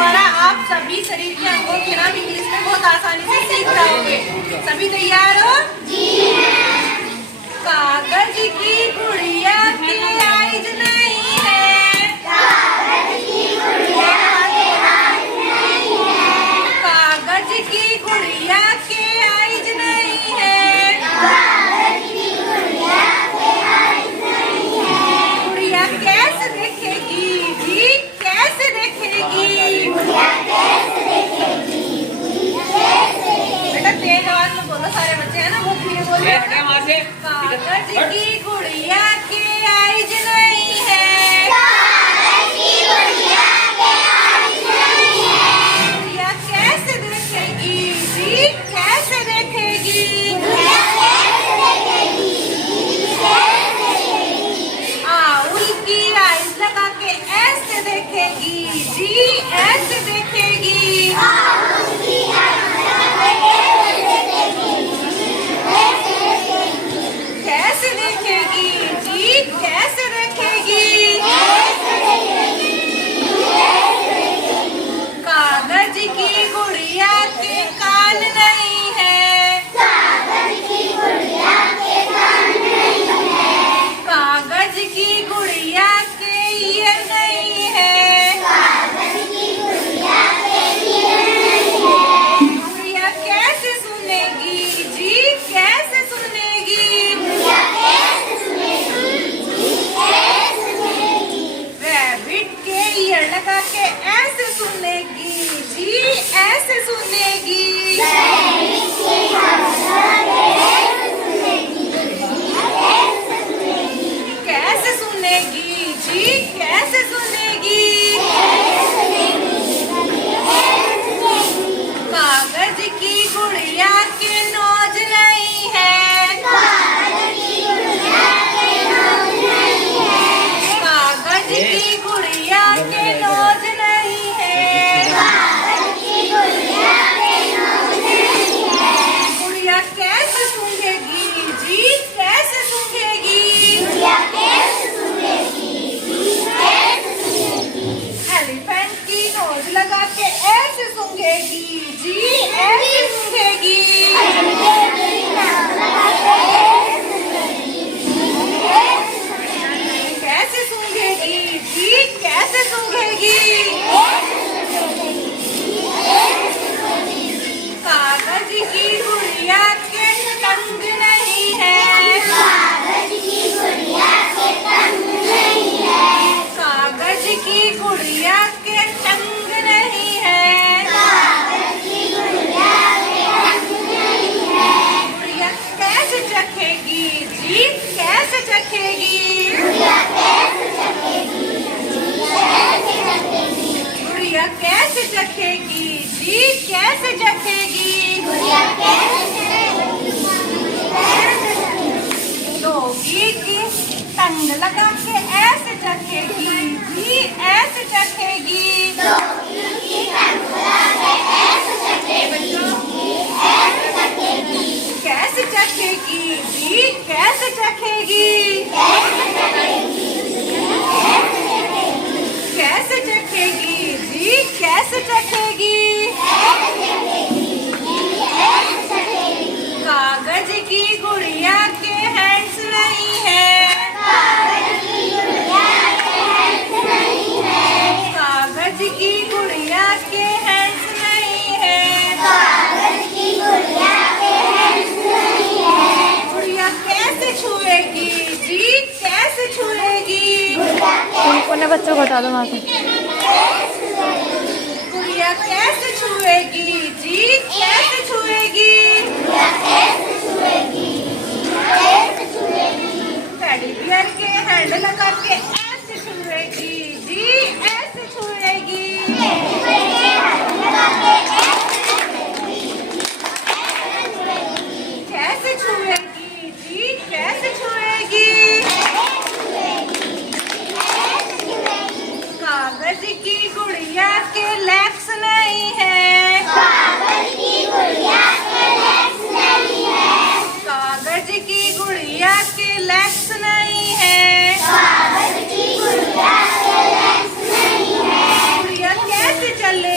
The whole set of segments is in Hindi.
द्वारा आप सभी शरीर के अंगों के नाम इंग्लिश में बहुत आसानी से सीख जाओगे। सभी तैयार हो? कागज की गुड़िया के आइज नहीं है, कागज की गुड़िया के आइज नहीं है, गुड़िया कैसे देखेगी जी, कैसे देखेगी? बेटा तेज आवाज में बोलो, सारे बच्चे हैं ना, मुंह खुले बोलो। कागज की गुड़िया के आइज नहीं है, गुड़िया कैसे देखेगी जी, कैसे देखेगी? आउल की आइज लगा के ऐसे देखेगी जी, ऐसे देखेगी। कैसे देखेगी जी, कैसे देखेगी? कागज की गुड़िया के कान नहीं है, कागज की गुड़िया के ईयर नहीं है, गुड़िया कैसे सुनेगी जी, कैसे सुनेगी? रैबिट के ईयर लगा के ऐसे सुनेगी जी, ऐसे सुनेगी। कैसे सुनेगी जी, कैसे सुनेगी? कागज की गुड़िया के नोज नहीं है, कागज की गुड़िया के नोज नहीं है, गुड़िया कैसे सूंघेगी जी, कैसे सूंघेगी? एलिफेंट की नोज लगा के ऐसे सूंघेगी जी, ऐसे सूंघेगी। कैसे सूंघेगी जी, कैसे सूंघेगी? कागज की गुड़िया के टंग नहीं है, कागज की गुड़िया के टंग नहीं है, गुड़िया कैसे चखेगी जी, कैसे चखेगी? गुड़िया कैसे चखेगी जी, कैसे चखेगी? डॉगी की टंग लगा के ऐसे चखेगी जी, ऐसे चखेगी। कैसे चखेगी जी, कैसे चखेगी? कैसे चखेगी जी, कैसे चखेगी? कागज की गुड़िया के हैंड्स नहीं है, कागज की गुड़िया के हैंड्स नहीं है, गुड़िया कैसे छुएगी जी, कैसे छुएगी? उन्हें बच्चों को हटा दो वहाँ से। गुड़िया कैसे छुएगी जी, कैसे छुएगी? टेडी बियर के हैंड लगा के ऐसे छुएगी जी, ऐसे छुएगी। कैसे छुएगी जी, कैसे छुएगी? कागज की गुड़िया के लेग्स नहीं है, कागज की गुड़िया के लेग्स नहीं है, गुड़िया कैसे चले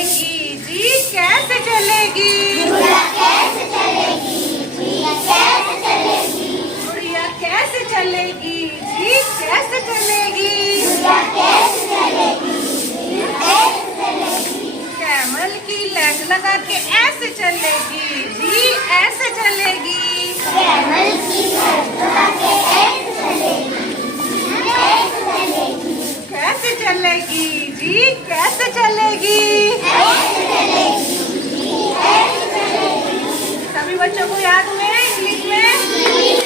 लगा के ऐसे चलेगी जी, ऐसे चलेगी। कैमल की सर लगा के ऐसे चलेगी, ऐसे चलेगी, कैसे चलेगी जी, कैसे चलेगी। ऐसे चलेगी, ऐसे चलेगी। सभी बच्चों को याद हुए इंग्लिश में?